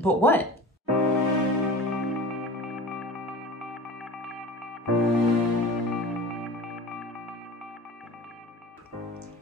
But what?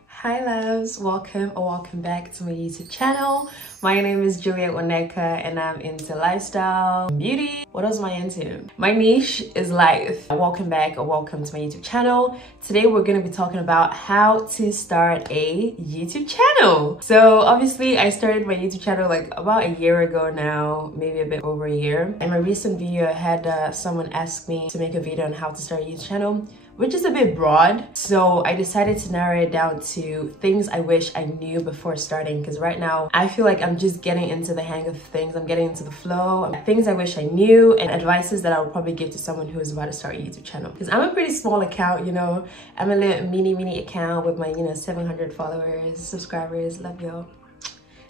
Hi loves, welcome or welcome back to my YouTube channel. My name is Juliet Nwanneka and I'm into lifestyle, beauty. What else am I into? My niche is life. Welcome back or welcome to my YouTube channel. Today we're going to be talking about how to start a YouTube channel. So obviously I started my YouTube channel like about a year ago now, maybe a bit over a year. In my recent video I had someone ask me to make a video on how to start a YouTube channel, which is a bit broad. So I decided to narrow it down to things I wish I knew before starting, because right now I feel like I'm just getting into the hang of things. I'm getting into the flow. Things I wish I knew and advices that I would probably give to someone who is about to start a YouTube channel. Because I'm a pretty small account, you know. I'm a little mini account with my, 700 followers, subscribers. Love y'all.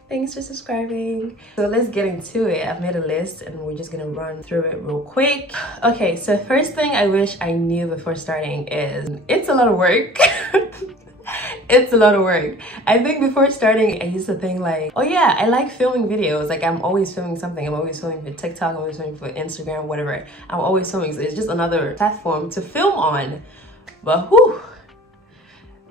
Thanks for subscribing. So let's get into it. I've made a list and we're just gonna run through it real quick. Okay, so first thing I wish I knew before starting is it's a lot of work. It's a lot of work. I think before starting, I used to think like, oh yeah, I like filming videos. Like I'm always filming something. I'm always filming for TikTok, I'm always filming for Instagram, whatever. I'm always filming, so it's just another platform to film on. But whew.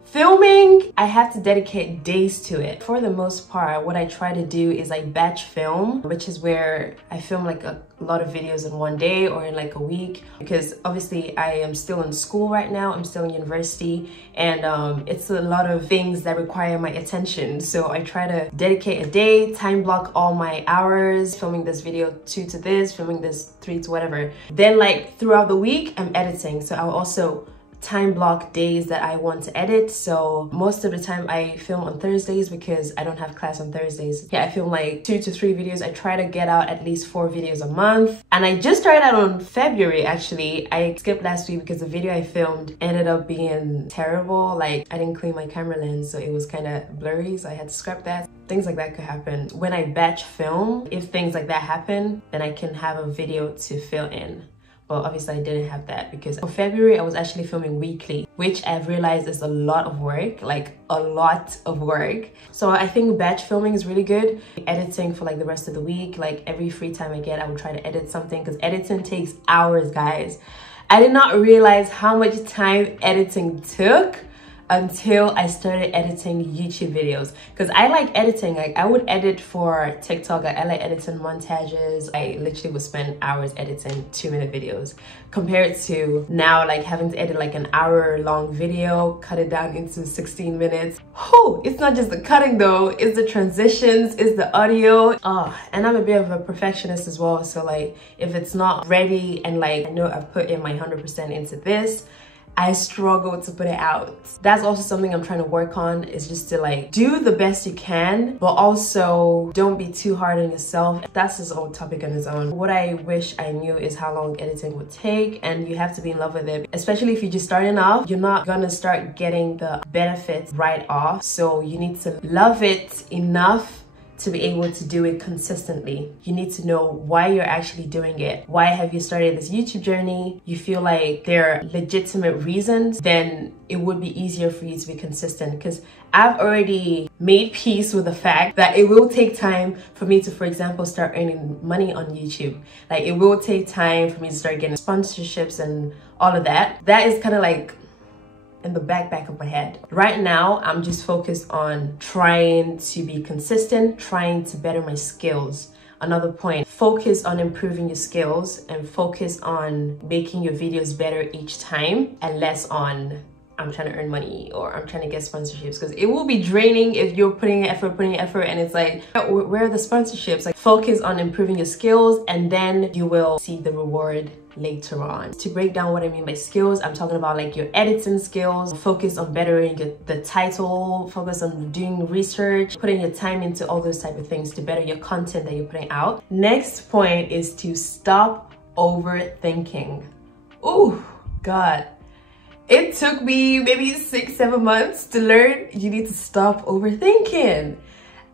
Filming, I have to dedicate days to it. For the most part, what I try to do is I batch film, which is where I film like a lot of videos in one day or in like a week, because obviously I am still in school right now. I'm still in university and it's a lot of things that require my attention. So I try to dedicate a day, time block all my hours, filming this video 2 to this, filming this 3 to whatever. Then like throughout the week, I'm editing. So I'll also time block days that I want to edit. So most of the time I film on Thursdays because I don't have class on Thursdays. Yeah, I film like 2 to 3 videos. I try to get out at least 4 videos a month. And I just started out on February actually. I skipped last week because the video I filmed ended up being terrible. Like I didn't clean my camera lens, so it was kind of blurry, so I had to scrap that. Things like that could happen. When I batch film, if things like that happen, then I can have a video to fill in. Well, obviously I didn't have that because for February I was actually filming weekly, which I've realized is a lot of work, like a lot of work. So I think batch filming is really good. Editing for like the rest of the week, like every free time I get, I would try to edit something because editing takes hours, guys. I did not realize how much time editing took until I started editing YouTube videos, because I like editing. Like I would edit for TikTok, like I like editing montages. I literally would spend hours editing 2-minute videos compared to now like having to edit like an hour-long video, cut it down into 16 minutes. Oh, it's not just the cutting though, it's the transitions, it's the audio. Oh, and I'm a bit of a perfectionist as well, so like if it's not ready and like I know I've put in my 100% into this, I struggle to put it out. That's also something I'm trying to work on, is just to like do the best you can, but also don't be too hard on yourself. That's his own topic on its own. What I wish I knew is how long editing would take, and you have to be in love with it. Especially if you're just starting off, you're not gonna start getting the benefits right off. So you need to love it enough to be able to do it consistently. You need to know why you're actually doing it. Why have you started this YouTube journey? You feel like there are legitimate reasons, then it would be easier for you to be consistent, because I've already made peace with the fact that it will take time for me to, for example, start earning money on YouTube. Like it will take time for me to start getting sponsorships and all of that. That is kind of like in the back of my head. Right now, I'm just focused on trying to be consistent, trying to better my skills. Another point, focus on improving your skills and focus on making your videos better each time, and less on I'm trying to earn money or I'm trying to get sponsorships, because it will be draining if you're putting effort and it's like, where are the sponsorships? Like focus on improving your skills and then you will see the reward later on. To break down what I mean by skills, I'm talking about like your editing skills. Focus on bettering the title, focus on doing research, putting your time into all those type of things to better your content that you're putting out. Next point is to stop overthinking. Oh God, it took me maybe 6-7 months to learn you need to stop overthinking.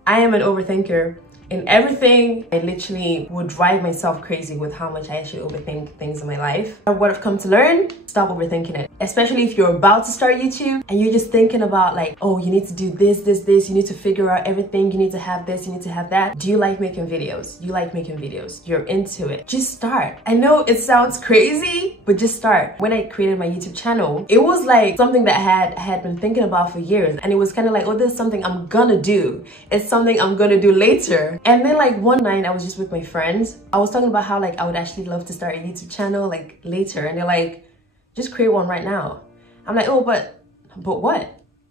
I am an overthinker. in everything. I literally would drive myself crazy with how much I actually overthink things in my life. What I've come to learn, stop overthinking it. Especially if you're about to start YouTube and you're just thinking about like, oh, you need to do this, you need to figure out everything, you need to have this, you need to have that. Do you like making videos? You like making videos, you're into it. Just start. I know it sounds crazy, but just start. When I created my YouTube channel, it was like something that I had been thinking about for years, and it was kind of like, oh, this is something I'm gonna do. It's something I'm gonna do later. And then like one night I was just with my friends. I was talking about how like I would actually love to start a YouTube channel like later, and they're like, just create one right now. I'm like, oh, but what?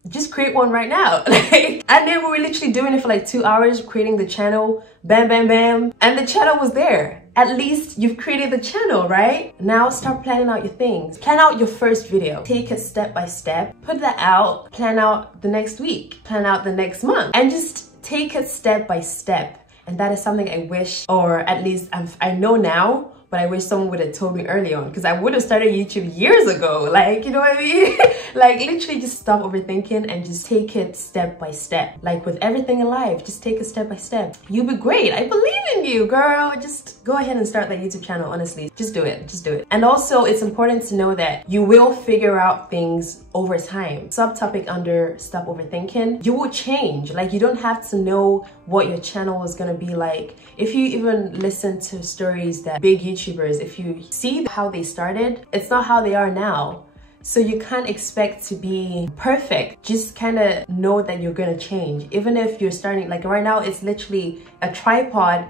Just create one right now. And then we were literally doing it for like 2 hours, creating the channel, bam, bam, bam. And the channel was there. At least you've created the channel, right? Now start planning out your things. Plan out your first video. Take it step by step. Put that out. Plan out the next week. Plan out the next month. And just take it step by step. And that is something I wish, or at least I know now, but I wish someone would have told me early on, because I would have started YouTube years ago. Like, you know what I mean? Like, literally just stop overthinking and just take it step by step. Like with everything in life, just take it step by step. You'll be great. I believe in you, girl. Just go ahead and start that YouTube channel, honestly. Just do it. Just do it. And also, it's important to know that you will figure out things over time. Subtopic under stop overthinking, you will change. Like, you don't have to know what your channel is gonna be like. If you even listen to stories that big YouTubers, if you see how they started, it's not how they are now. So you can't expect to be perfect. Just kind of know that you're gonna change. Even if you're starting, like right now, it's literally a tripod,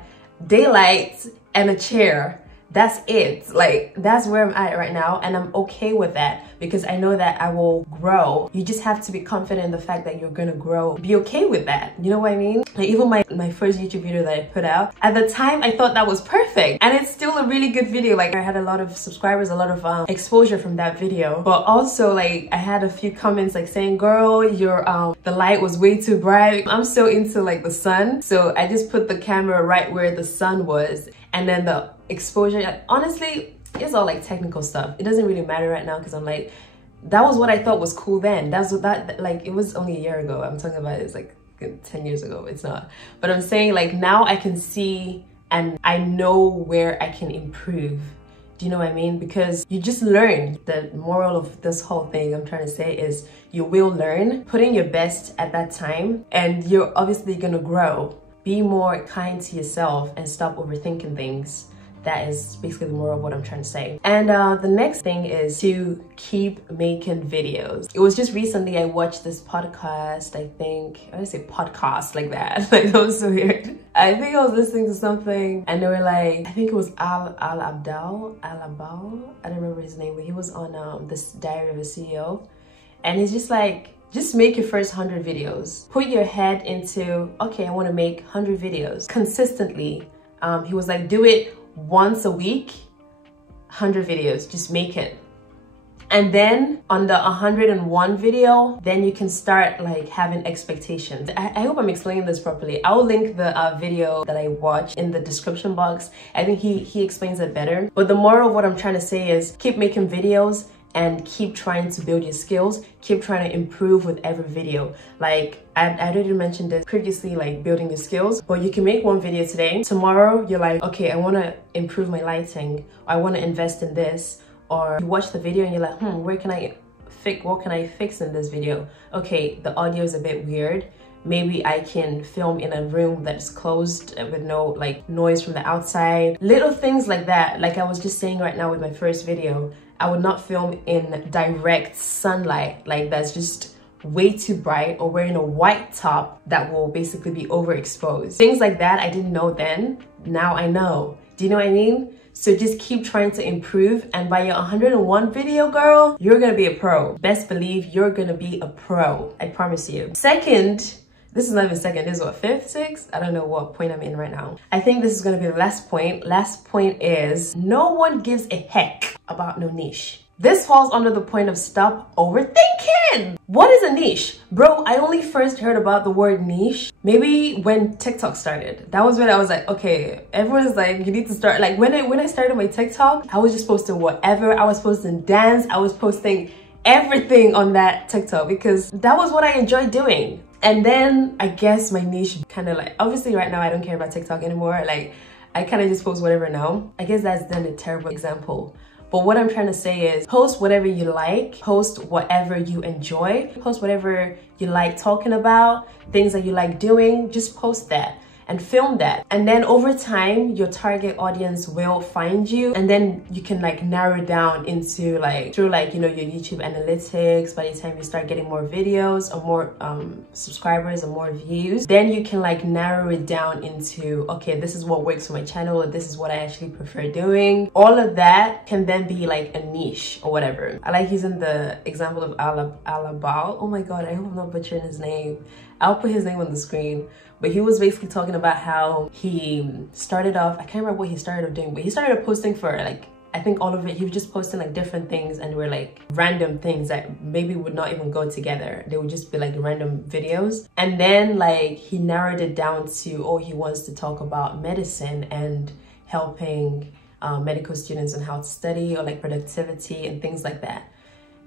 daylight, and a chair. That's it. Like, that's where I'm at right now, and I'm okay with that because I know that I will grow. You just have to be confident in the fact that you're gonna grow. Be okay with that. You know what I mean? Like, even my first YouTube video that I put out, at the time I thought that was perfect, and it's still a really good video. Like, I had a lot of subscribers, a lot of exposure from that video, but also like I had a few comments like saying, girl, your the light was way too bright. I'm so into like the sun, so I just put the camera right where the sun was, and then the exposure, honestly, it's all like technical stuff. It doesn't really matter right now because I'm like, that was what I thought was cool then. That's what that, like, it was only a year ago. I'm talking about it's like 10 years ago. It's not. But I'm saying like now I can see and I know where I can improve. Do you know what I mean? Because you just learn. The moral of this whole thing I'm trying to say is you will learn, put in your best at that time, and you're obviously gonna grow. Be more kind to yourself and stop overthinking things. That is basically the moral of what I'm trying to say. And the next thing is to keep making videos. It was just recently I watched this podcast, I think, I would say podcast like that. Like, that was so weird. I think I was listening to something and they were like, I think it was 𝘍𝘊𝘾𝙄𝘼𝙇𝙎, I don't remember his name, but he was on this Diary of a CEO. And he's just like, just make your first 100 videos. Put your head into, okay, I want to make 100 videos consistently. He was like, do it once a week, 100 videos, just make it. And then on the 101 video, then you can start like having expectations. I hope I'm explaining this properly. I'll link the video that I watched in the description box. I think he explains it better. But the moral of what I'm trying to say is keep making videos and keep trying to build your skills. Keep trying to improve with every video. Like, I already mentioned this previously, like building your skills, but you can make one video today. Tomorrow, you're like, okay, I want to improve my lighting. I want to invest in this. Or you watch the video and you're like, what can I fix in this video? Okay, the audio is a bit weird. Maybe I can film in a room that's closed with no like noise from the outside. Little things like that. Like I was just saying right now with my first video, I would not film in direct sunlight, like that's just way too bright, or wearing a white top that will basically be overexposed. Things like that I didn't know then, now I know. Do you know what I mean? So just keep trying to improve, and by your 101 video, girl, you're gonna be a pro. Best believe you're gonna be a pro, I promise you. Second, this is not even second, this is what, fifth, sixth? I don't know what point I'm in right now. I think this is gonna be the last point. Last point is, no one gives a heck about no niche. This falls under the point of stop overthinking. What is a niche? Bro, I only first heard about the word niche maybe when TikTok started. That was when I was like, okay, everyone's like, you need to start. Like when I started my TikTok, I was just posting whatever. I was posting dance. I was posting everything on that TikTok because that was what I enjoyed doing. And then I guess my niche kind of like, obviously right now I don't care about TikTok anymore. Like I kind of just post whatever now. I guess that's then a terrible example. But what I'm trying to say is post whatever you like, post whatever you enjoy, post whatever you like talking about, things that you like doing, just post that and film that. And then over time, your target audience will find you, and then you can like narrow down into like, through like, you know, your YouTube analytics. By the time you start getting more videos or more subscribers or more views, then you can like narrow it down into, okay, this is what works for my channel, or this is what I actually prefer doing. All of that can then be like a niche or whatever. I like using the example of 𝘍𝘾𝘄𝘼𝘇. Oh my God, I hope I'm not butchering his name. I'll put his name on the screen. But he was basically talking about how he started off, I can't remember what he started off doing, but he started posting for like, I think all of it, he was just posting like different things, and were like random things that maybe would not even go together. They would just be like random videos. And then like he narrowed it down to, oh, he wants to talk about medicine and helping medical students on how to study, or like productivity and things like that.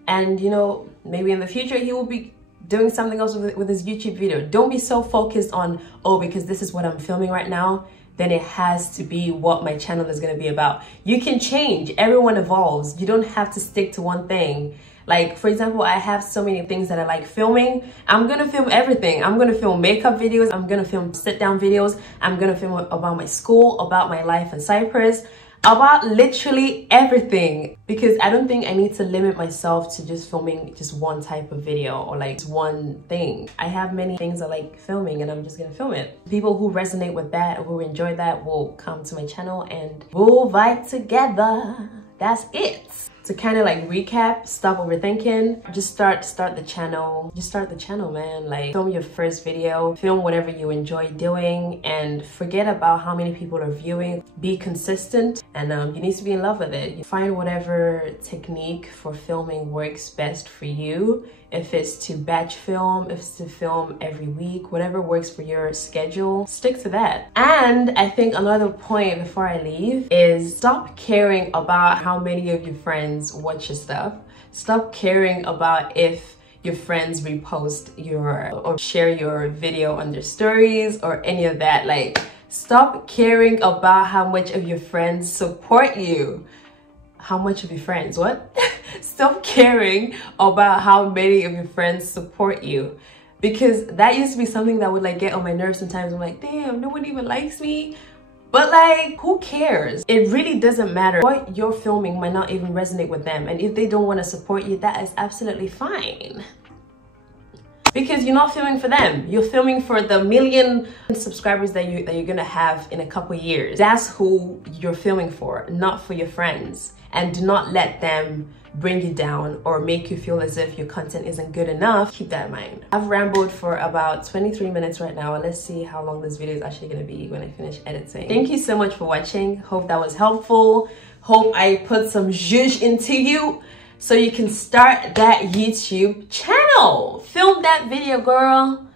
And you know, maybe in the future he will be doing something else with his YouTube video. Don't be so focused on, oh, because this is what I'm filming right now, then it has to be what my channel is going to be about. You can change. Everyone evolves. You don't have to stick to one thing. Like, for example, I have so many things that I like filming. I'm gonna film everything. I'm gonna film makeup videos. I'm gonna film sit-down videos. I'm gonna film about my school, about my life in Cyprus, about literally everything, because I don't think I need to limit myself to just filming just one type of video or like one thing. I have many things I like filming, and I'm just gonna film it. People who resonate with that, who enjoy that, will come to my channel and we'll vibe together. That's it. To kind of like recap, stop overthinking, just start the channel. Just start the channel, man. Like, film your first video, film whatever you enjoy doing, and forget about how many people are viewing. Be consistent, and you need to be in love with it. You find whatever technique for filming works best for you. If it's to batch film, if it's to film every week, whatever works for your schedule, stick to that. And I think another point before I leave is stop caring about how many of your friends watch your stuff. Stop caring about if your friends repost your or share your video on their stories or any of that. Like, stop caring about how much of your friends support you. How much of your friends, what? Stop caring about how many of your friends support you, because that used to be something that would like get on my nerves sometimes. I'm like, damn, no one even likes me. But like, who cares? It really doesn't matter. What you're filming might not even resonate with them, and if they don't want to support you, that is absolutely fine. Because you're not filming for them. You're filming for the million subscribers that you're gonna have in a couple years. That's who you're filming for, not for your friends. And do not let them bring you down or make you feel as if your content isn't good enough. Keep that in mind. I've rambled for about 23 minutes right now. Let's see how long this video is actually gonna be when I finish editing. Thank you so much for watching. Hope that was helpful. Hope I put some zhuzh into you so you can start that YouTube channel. Film that video, girl.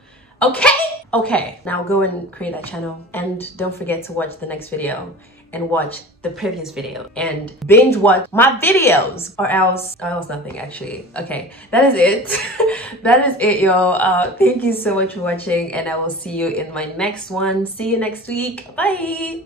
Okay? Okay, now go and create that channel. And don't forget to watch the next video and watch the previous video and binge watch my videos, or else nothing actually. Okay, that is it. That is it, y'all. Thank you so much for watching, and I will see you in my next one. See you next week. Bye.